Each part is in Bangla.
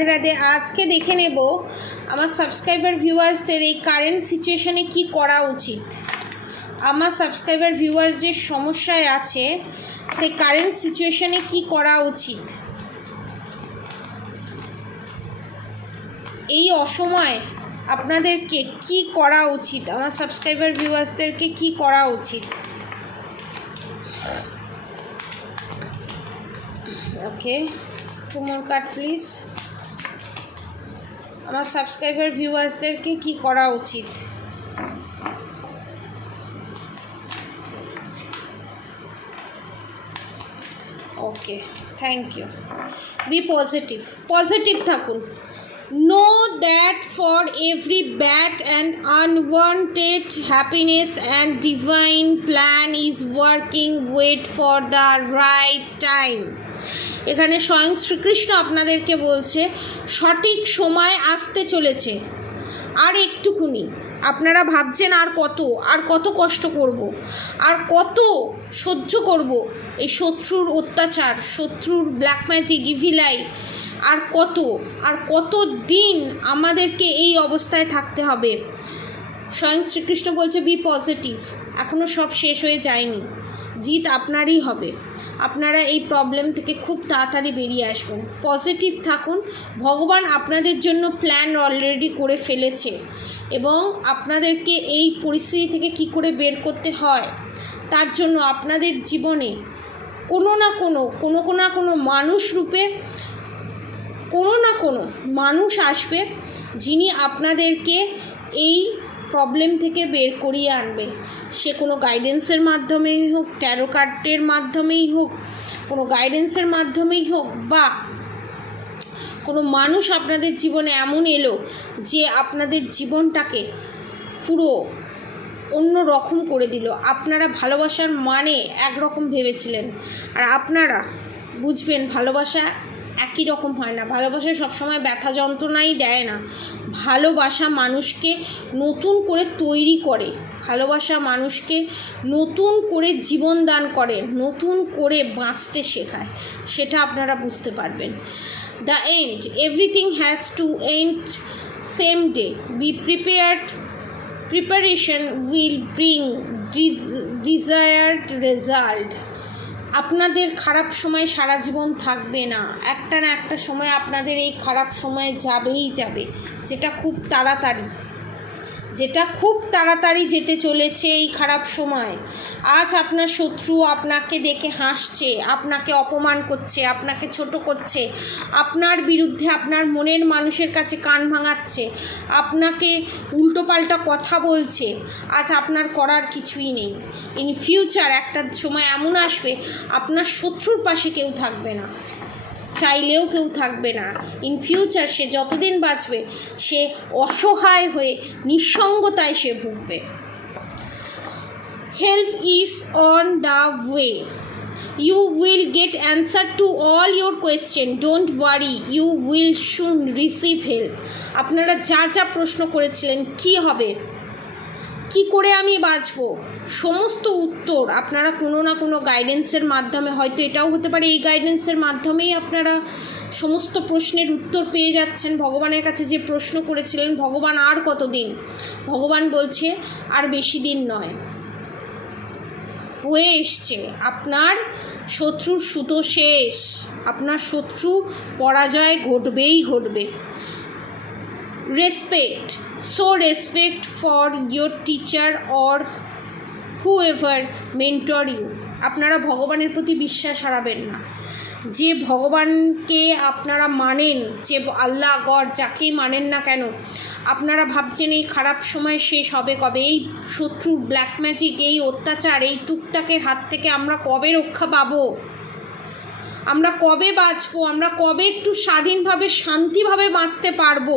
রাধে রাধে। আজকে দেখে নেব আমার সাবস্ক্রাইবার ভিউয়ার্সদের এই কারেন্ট সিচুয়েশনে কি করা উচিত। আমার সাবস্ক্রাইবার ভিউয়ার্স যে সমস্যায় আছে সেই কারেন্ট সিচুয়েশনে কি করা উচিত, এই অসময়ে আপনাদেরকে কি করা উচিত, আমার সাবস্ক্রাইবার ভিউয়ার্সদেরকে কি করা উচিত। Okay, two more card please. আমার সাবস্ক্রাইবার ভিউয়ার্সদেরকে কি করা উচিত। Okay, thank you. Be positive, positive থাকুন। Know that for every bad and unwanted happiness and divine plan is working, wait for the right time. এখানে স্বয়ং শ্রীকৃষ্ণ আপনাদেরকে বলছে সঠিক সময় আসতে চলেছে, আর একটুকুনি। আপনারা ভাবছেন আর কত কষ্ট করব, আর কত সহ্য করব এই শত্রুর অত্যাচার, শত্রুর ব্ল্যাক ম্যাজিক, ইভিলাই, আর কত দিন আমাদেরকে এই অবস্থায় থাকতে হবে। স্বয়ং শ্রীকৃষ্ণ বলছে বি পজিটিভ, এখনও সব শেষ হয়ে যায়নি, জিত আপনারই হবে। আপনারা এই প্রবলেম থেকে খুব তাড়াতাড়ি বেরিয়ে আসবেন। পজিটিভ থাকুন, ভগবান আপনাদের জন্য প্ল্যান অলরেডি করে ফেলেছে এবং আপনাদেরকে এই পরিস্থিতি থেকে কি করে বের করতে হয় তার জন্য আপনাদের জীবনে কোনো না কোনো মানুষ রূপে কোনো না কোনো মানুষ আসবে যিনি আপনাদেরকে এই প্রবলেম থেকে বের করিয়ে আনবে। সে কোনো গাইডেন্সের মাধ্যমেই হোক, ট্যারো কার্ডের মাধ্যমেই হোক, কোনো গাইডেন্সের মাধ্যমেই হোক, বা কোনো মানুষ আপনাদের জীবনে এমন এলো যে আপনাদের জীবনটাকে পুরো অন্য রকম করে দিল। আপনারা ভালোবাসার মানে একরকম ভেবেছিলেন, আর আপনারা বুঝবেন ভালোবাসা একই রকম হয় না। ভালোবাসা সবসময় ব্যথা যন্ত্রণাই দেয় না। ভালোবাসা মানুষকে নতুন করে তৈরি করে, ভালোবাসা মানুষকে নতুন করে জীবন দান করে, নতুন করে বাঁচতে শেখায়। সেটা আপনারা বুঝতে পারবেন। The end, everything has to end same day, be prepared, preparation will bring desired result. আপনাদের খারাপ সময় সারা জীবন থাকবে না, একটা না একটা সময় আপনাদের এই খারাপ সময় যাবেই যাবে, যেটা খুব তাড়াতাড়ি যেতে চলেছে এই খারাপ সময়। আজ আপনার শত্রু আপনাকে দেখে হাসছে, আপনাকে অপমান করছে, আপনাকে ছোট করছে, আপনার বিরুদ্ধে আপনার মনের মানুষের কাছে কান ভাঙাচ্ছে, আপনাকে উল্টোপাল্টা কথা বলছে। আজ আপনার করার কিছুই নেই। ইন ফিউচার একটা সময় এমন আসবে আপনার শত্রুর পাশে কেউ থাকবে না, চাইলেও কেউ থাকবে না। ইন ফিউচার সে যতদিন বাঁচবে সে অসহায় হয়ে নিঃসঙ্গতায় সে ভুগবে। Help is on the way, you will get answer to all your question, don't worry, you will soon receive help. আপনারা যা প্রশ্ন করেছিলেন কি হবে, কি করে আমি বাঁচবো, সমস্ত উত্তর আপনারা কোনো না কোনো গাইডেন্সের মাধ্যমে, হয়তো এটাও হতে পারে এই গাইডেন্সের মাধ্যমেই আপনারা সমস্ত প্রশ্নের উত্তর পেয়ে যাচ্ছেন। ভগবানের কাছে যে প্রশ্ন করেছিলেন ভগবান আর কতদিন, ভগবান বলছে আর বেশি দিন নয়, হয়ে এসছে। আপনার শত্রুর সুতো শেষ, আপনার শত্রু পরাজয় ঘটবে। Respect, show respect for your teacher or whoever mentor you. আপনারা ভগবানের প্রতি বিশ্বাস হারাবেন না। যে ভগবানকে আপনারা মানেন, যে আল্লাহ গড যাকেই মানেন না কেন, আপনারা ভাবছেন এই খারাপ সময় শেষ হবে কবে, এই শত্রুর ব্ল্যাক ম্যাজিক, এই অত্যাচার, এই টুকটাকের হাত থেকে আমরা কবে রক্ষা পাবো, আমরা কবে বাঁচবো, আমরা কবে একটু স্বাধীনভাবে শান্তিভাবে বাঁচতে পারবো।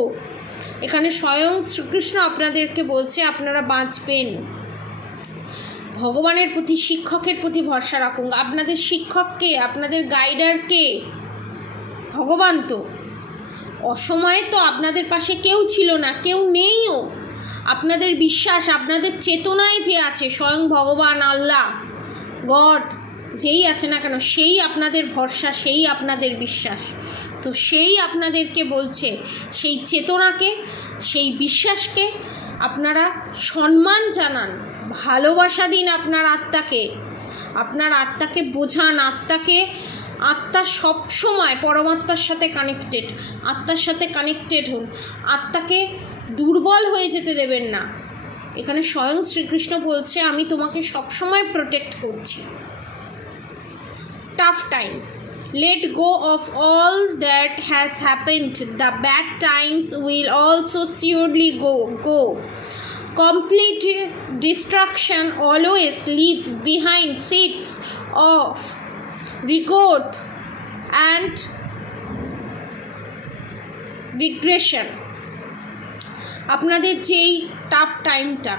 এখানে স্বয়ং শ্রীকৃষ্ণ আপনাদেরকে বলছে আপনারা বাঁচবেন। ভগবানের প্রতি, শিক্ষকের প্রতি ভরসা রাখুন। আপনাদের শিক্ষককে, আপনাদের গাইডারকে ভগবান। তো অসময়ে তো আপনাদের পাশে কেউ ছিল না, কেউ নেইও। আপনাদের বিশ্বাস আপনাদের চেতনায় যে আছে, স্বয়ং ভগবান, আল্লাহ, গড যেই আছে না কেন, সেই আপনাদের ভরসা, সেই আপনাদের বিশ্বাস। তো সেই আপনাদেরকে বলছে, সেই চেতনাকে, সেই বিশ্বাসকে আপনারা সম্মান জানান, ভালোবাসা দিন আপনার আত্মাকে বোঝান, আত্মা সবসময় পরমাত্মার সাথে কানেক্টেড, আত্মার সাথে কানেক্টেড হন, আত্মাকে দুর্বল হয়ে যেতে দেবেন না। এখানে স্বয়ং শ্রীকৃষ্ণ বলছে আমি তোমাকে সবসময় প্রোটেক্ট করছি। Tough time, let go of all that has happened, the bad times will also surely go. Complete destruction always leave behind seeds of regret and regression. আপনাদের যেই টাফ টাইমটা,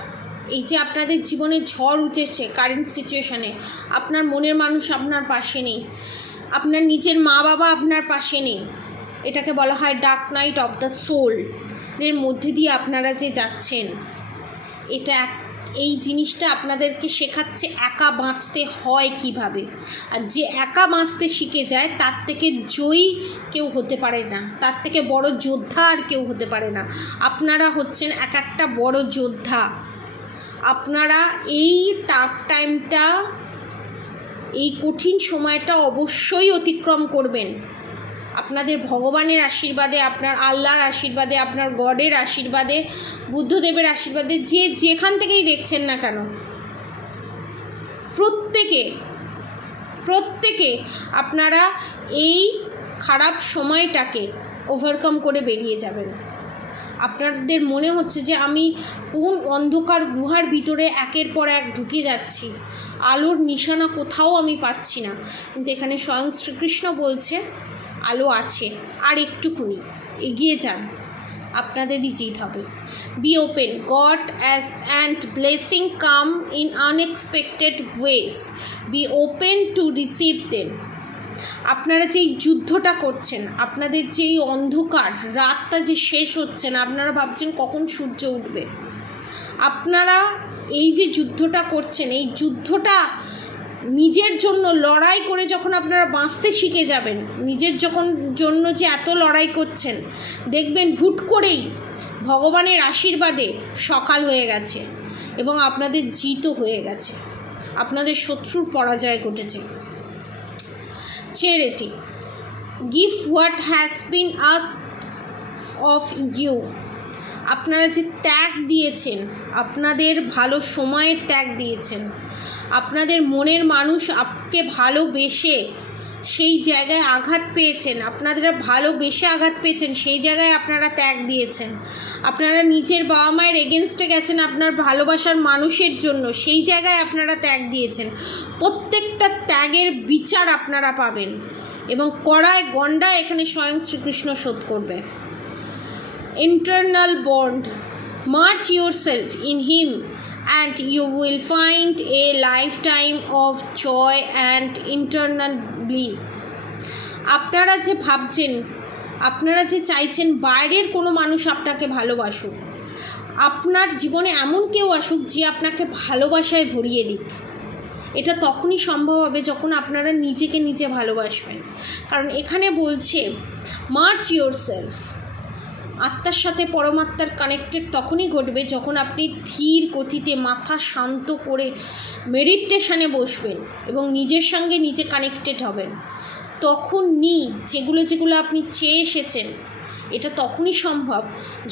এই যে আপনাদের জীবনে ঝড় উঠেছে কারেন্ট সিচুয়েশানে, আপনার মনের মানুষ আপনার পাশে নেই, আপনার নিজের মা বাবা আপনার পাশে নেই, এটাকে বলা হয় dark night of the soul এর মধ্যে দিয়ে আপনারা যে যাচ্ছেন, এই জিনিসটা আপনাদেরকে শেখাচ্ছে একা বাঁচতে হয় কিভাবে। আর যে একা বাঁচতে শিখে যায় তার থেকে জয়ী কেউ হতে পারে না, তার থেকে বড় যোদ্ধা আর কেউ হতে পারে না। আপনারা হচ্ছেন একটা বড় যোদ্ধা। আপনারা এই টাফ টাইমটা, এই কঠিন সময়টা অবশ্যই অতিক্রম করবেন। আপনাদের ভগবানের আশীর্বাদে, আপনার আল্লাহর আশীর্বাদে, আপনার গডের আশীর্বাদে, বুদ্ধদেবের আশীর্বাদে, যে যেখান থেকেই দেখছেন না কেন, প্রত্যেকে আপনারা এই খারাপ সময়টাকে ওভারকাম করে বেরিয়ে যাবেন। আপনাদের মনে হচ্ছে যে আমি কোন অন্ধকার গুহার ভিতরে একের পর এক ঢুকে যাচ্ছি, আলোর নিশানা কোথাও আমি পাচ্ছি না, কিন্তু এখানে স্বয়ং শ্রীকৃষ্ণ বলছে আলো আছে, আর একটুকুনি এগিয়ে যান, আপনাদেরই জিত হবে। Be open, God and blessing come in unexpected ways, be open to receive them. আপনারা যেই যুদ্ধটা করছেন, আপনাদের যেই অন্ধকার রাতটা যে শেষ হচ্ছে না, আপনারা ভাবছেন কখন সূর্য উঠবে, আপনারা এই যে যুদ্ধটা করছেন, এই যুদ্ধটা নিজের জন্য লড়াই করে যখন আপনারা বাঁচতে শিখে যাবেন, নিজের জন্য যে এত লড়াই করছেন, দেখবেন হুট করেই ভগবানের আশীর্বাদে সকাল হয়ে গেছে এবং আপনাদের জিতও হয়ে গেছে, আপনাদের শত্রুর পরাজয় ঘটেছে। Charity, give what has been asked of you. আপনারা যে ত্যাগ দিয়েছেন, আপনাদের ভালো সময়ের ত্যাগ দিয়েছেন, আপনাদের মনের মানুষ আপকে ভালোবেসে সেই জায়গায় আঘাত পেয়েছেন, আপনারা ভালোবেসে আঘাত পেয়েছেন, সেই জায়গায় আপনারা ত্যাগ দিয়েছেন। আপনারা নিজের বাবা মায়ের এগেনস্টে গেছেন আপনার ভালোবাসার মানুষের জন্য, সেই জায়গায় আপনারা ত্যাগ দিয়েছেন। প্রত্যেকটা ত্যাগের বিচার আপনারা পাবেন এবং কড়ায় গণ্ডা এখানে স্বয়ং শ্রীকৃষ্ণ শোধ করবে। Internal bond, March yourself in him and you will find a lifetime of joy and internal bliss. আপনারা যে ভাবছেন, আপনারা যে চাইছেন বাইরের কোনো মানুষ আপনাকে ভালোবাসুক, আপনার জীবনে এমন কেউ আসুক যে আপনাকে ভালোবাসায় ভরিয়ে দিক, এটা তখনই সম্ভব হবে যখন আপনারা নিজেকে নিজে ভালোবাসবেন। কারণ এখানে বলছে মার্চ yourself, আত্মার সাথে পরমাত্মার কানেক্টেড তখনই ঘটবে যখন আপনি ধীর গতিতে মাথা শান্ত করে মেডিটেশানে বসবেন এবং নিজের সঙ্গে নিজে কানেক্টেড হবেন। তখনই যেগুলো আপনি চেয়ে এসেছেন, এটা তখনই সম্ভব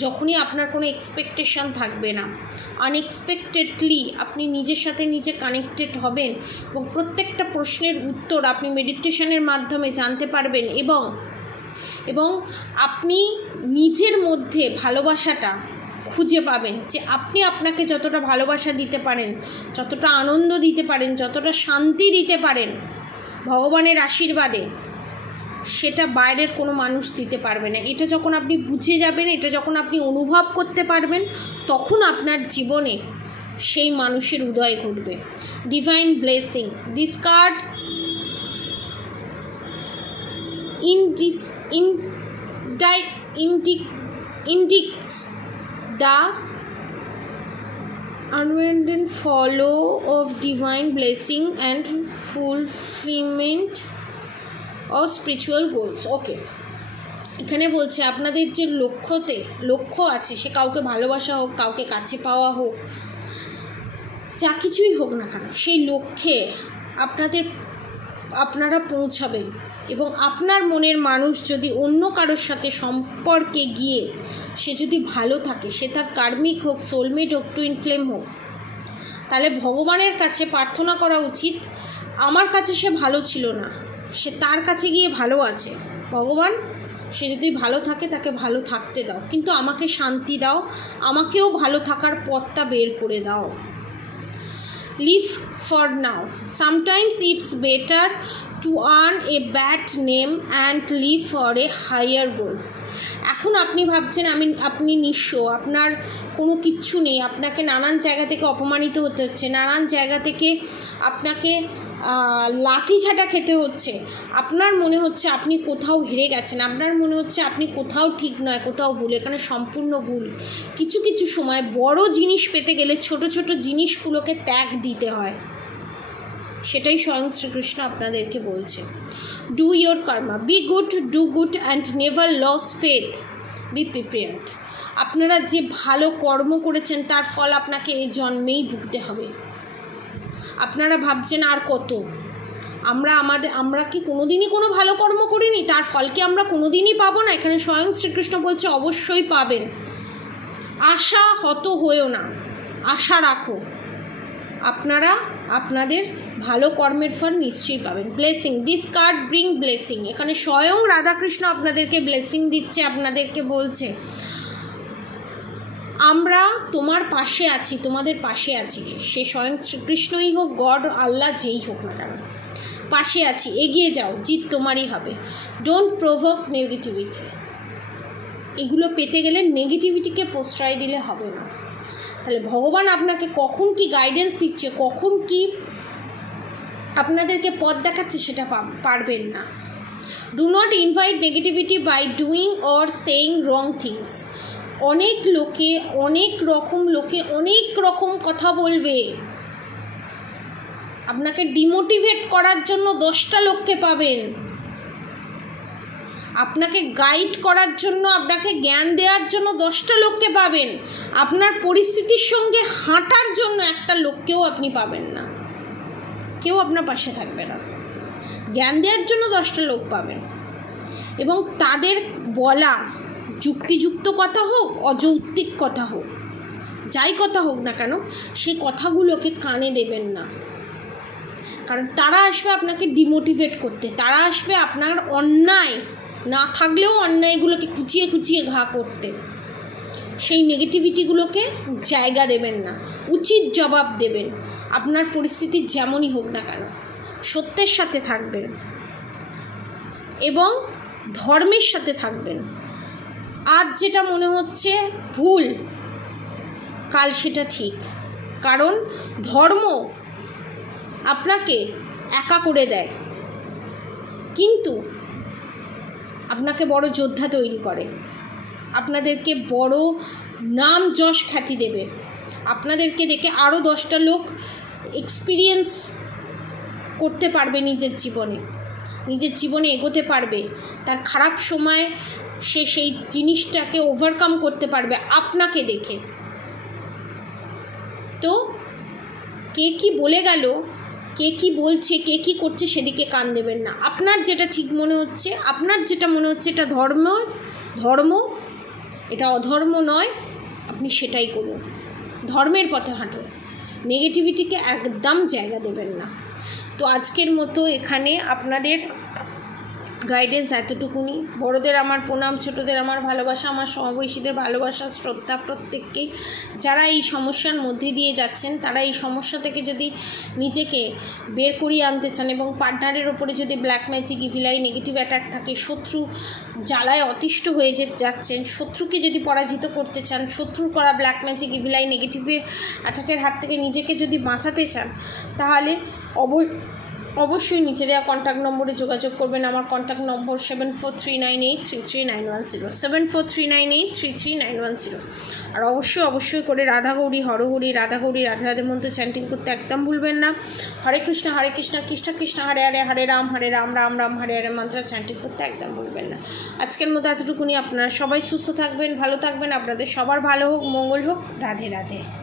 যখনই আপনার কোনো এক্সপেকটেশান থাকবে না। আনএক্সপেক্টেডলি আপনি নিজের সাথে নিজে কানেক্টেড হবেন এবং প্রত্যেকটা প্রশ্নের উত্তর আপনি মেডিটেশনের মাধ্যমে জানতে পারবেন এবং আপনি নিজের মধ্যে ভালোবাসাটা খুঁজে পাবেন, যে আপনি আপনাকে যতটা ভালোবাসা দিতে পারেন, যতটা আনন্দ দিতে পারেন, যতটা শান্তি দিতে পারেন ভগবানের আশীর্বাদে, সেটা বাইরের কোনো মানুষ দিতে পারবে না। এটা যখন আপনি বুঝে যাবেন, এটা যখন আপনি অনুভব করতে পারবেন, তখন আপনার জীবনে সেই মানুষের উদয় ঘটবে। Divine blessing, this card indicates the unending flow of divine blessing and fulfillment of spiritual goals. Okay. এখানে বলছে আপনাদের যে লক্ষ্য আছে, সে কাউকে ভালোবাসা হোক, কাউকে কাছে পাওয়া হোক, যা কিছুই হোক না কেন, সেই লক্ষ্যে আপনারা পৌঁছাবেন। এবং আপনার মনের মানুষ যদি অন্য কারোর সাথে সম্পর্কে গিয়ে সে যদি ভালো থাকে, সে তার কার্মিক হোক, সোলমেট হোক, টুইন ফ্লেম হোক, তাহলে ভগবানের কাছে প্রার্থনা করা উচিত, আমার কাছে সে ভালো ছিল না, সে তার কাছে গিয়ে ভালো আছে, ভগবান সে যদি ভালো থাকে তাকে ভালো থাকতে দাও, কিন্তু আমাকে শান্তি দাও, আমাকেও ভালো থাকার পথটা বের করে দাও। Live for now, sometimes it's better to earn a bad name and live for a higher goals. এখন আপনি ভাবছেন আপনি নিঃস্ব, আপনার কোনো কিচ্ছু নেই, আপনাকে নানান জায়গা থেকে অপমানিত হতে হচ্ছে, নানান জায়গা থেকে আপনাকে লাঠিঝাঁটা খেতে হচ্ছে, আপনার মনে হচ্ছে আপনি কোথাও হেরে গেছেন, আপনার মনে হচ্ছে আপনি কোথাও ঠিক নয়, কোথাও ভুল। এখানে সম্পূর্ণ ভুল। কিছু কিছু সময় বড় জিনিস পেতে গেলে ছোট ছোট জিনিসগুলোকে ত্যাগ দিতে হয়, সেটাই স্বয়ং শ্রীকৃষ্ণ আপনাদেরকে বলছে। Do your karma, be good, do good and never lose faith, be prepared. আপনারা যে ভালো কর্ম করেছেন তার ফল আপনাকে এই জন্মেই ভুগতে হবে। আপনারা ভাবছেন আর কত, আমরা কি কোনোদিনই কোনো ভালো কর্ম করিনি, তার ফল কি আমরা কোনোদিনই পাবো না? এখানে স্বয়ং শ্রীকৃষ্ণ বলছে অবশ্যই পাবেন। আশা হত হয়েও না, আশা রাখো, আপনারা আপনাদের ভালো কর্মের ফল নিশ্চয়ই পাবেন। Blessing, this card bring blessing. এখানে স্বয়ং রাধাকৃষ্ণ আপনাদেরকে ব্লেসিং দিচ্ছে, আপনাদেরকে বলছে আমরা তোমার পাশে আছি, তোমাদের পাশে আছি। সে স্বয়ং শ্রীকৃষ্ণই হোক, গড, আল্লাহ, যেই হোক না কেন, পাশে আছি, এগিয়ে যাও, জিত তোমারই হবে। Don't provoke negativity. এগুলো পেতে গেলে নেগেটিভিটিকে প্রশ্রয় দিলে হবে না। তাহলে ভগবান আপনাকে কখন কি গাইডেন্স দিচ্ছে, কখন কি আপনাদেরকে পথ দেখাচ্ছে, সেটা পারবেন না। Do not invite negativity by doing or saying wrong things. অনেক লোকে অনেক রকম কথা বলবে, আপনাকে ডিমোটিভেট করার জন্য 10টা লোককে পাবেন, আপনাকে গাইড করার জন্য, আপনাকে জ্ঞান দেওয়ার জন্য 10টা লোককে পাবেন, আপনার পরিস্থিতির সঙ্গে হাঁটার জন্য একটা লোককেও আপনি পাবেন না, কেউ আপনার পাশে থাকবে না। জ্ঞান দেওয়ার জন্য 10টা লোক পাবেন, এবং তাদের বলা যুক্তিযুক্ত কথা হোক, অযৌক্তিক কথা হোক, যাই কথা হোক না কেন, সেই কথাগুলোকে কানে দেবেন না। কারণ তারা আসবে আপনাকে ডিমোটিভেট করতে, তারা আসবে আপনার অন্যায় না থাকলেও অন্যায়গুলোকে খুঁচিয়ে খুঁচিয়ে ঘা করতে। সেই নেগেটিভিটিগুলোকে জায়গা দেবেন না, উচিত জবাব দেবেন। আপনার পরিস্থিতি যেমনই হোক না কেন, সত্যের সাথে থাকবেন এবং ধর্মের সাথে থাকবেন। আজ যেটা মনে হচ্ছে ভুল, কাল সেটা ঠিক, কারণ ধর্ম আপনাকে একা করে দেয়, কিন্তু আপনাকে বড় যোদ্ধা তৈরি করে, আপনাদেরকে বড় নাম যশ খ্যাতি দেবে, আপনাদেরকে দেখে আরও 10টা লোক এক্সপিরিয়েন্স করতে পারবে, নিজের জীবনে এগোতে পারবে, তার খারাপ সময় সে সেই জিনিসটাকে ওভারকাম করতে পারবে আপনাকে দেখে। তো কে কি বলে গেল, কে কি বলছে, কে কি করছে, সেদিকে কান দেবেন না। আপনার যেটা ঠিক মনে হচ্ছে, আপনার যেটা মনে হচ্ছে এটা ধর্ম, এটা অধর্ম নয়, আপনি সেটাই করুন, ধর্মের পথে হাঁটুন, নেগেটিভিটিকে একদম জায়গা দেবেন না। তো আজকের মতো এখানে আপনাদের গাইডেন্স এতটুকুনি। বড়দের আমার প্রণাম, ছোটদের আমার ভালোবাসা, আমার সমবয়সীদের ভালোবাসা, শ্রদ্ধা প্রত্যেককেই। যারা এই সমস্যার মধ্যে দিয়ে যাচ্ছেন, তারা এই সমস্যা থেকে যদি নিজেকে বের করিয়ে আনতে চান এবং পার্টনারের ওপরে যদি black magic, evil eye, negative attack থাকে, শত্রু জ্বালায় অতিষ্ঠ হয়ে যাচ্ছেন, শত্রুকে যদি পরাজিত করতে চান, শত্রুর করা ব্ল্যাক ম্যাজিক, ইভিলাই, নেগেটিভের অ্যাটাকের হাত থেকে নিজেকে যদি বাঁচাতে চান, তাহলে অবশ্যই নিচে দেওয়া কন্ট্যাক্ট নম্বরে যোগাযোগ করবেন। আমার কন্ট্যাক্ট নম্বর 7439833910, 7439833910। আর অবশ্যই করে রাধা গৌরী হরহরি, রাধা গৌরী রাধে রাধে মন্ত্র চ্যান্টিং করতে একদম ভুলবেন না। হরে কৃষ্ণ কৃষ্ণ কৃষ্ণ হরে হরে, হরে রাম রাম রাম হরে হরে মন্ত্র চ্যান্টিং করতে একদম ভুলবেন না। আজকের মতো এতটুকুনি। আপনারা সবাই সুস্থ থাকবেন, ভালো থাকবেন, আপনাদের সবার ভালো হোক, মঙ্গল হোক। রাধে রাধে।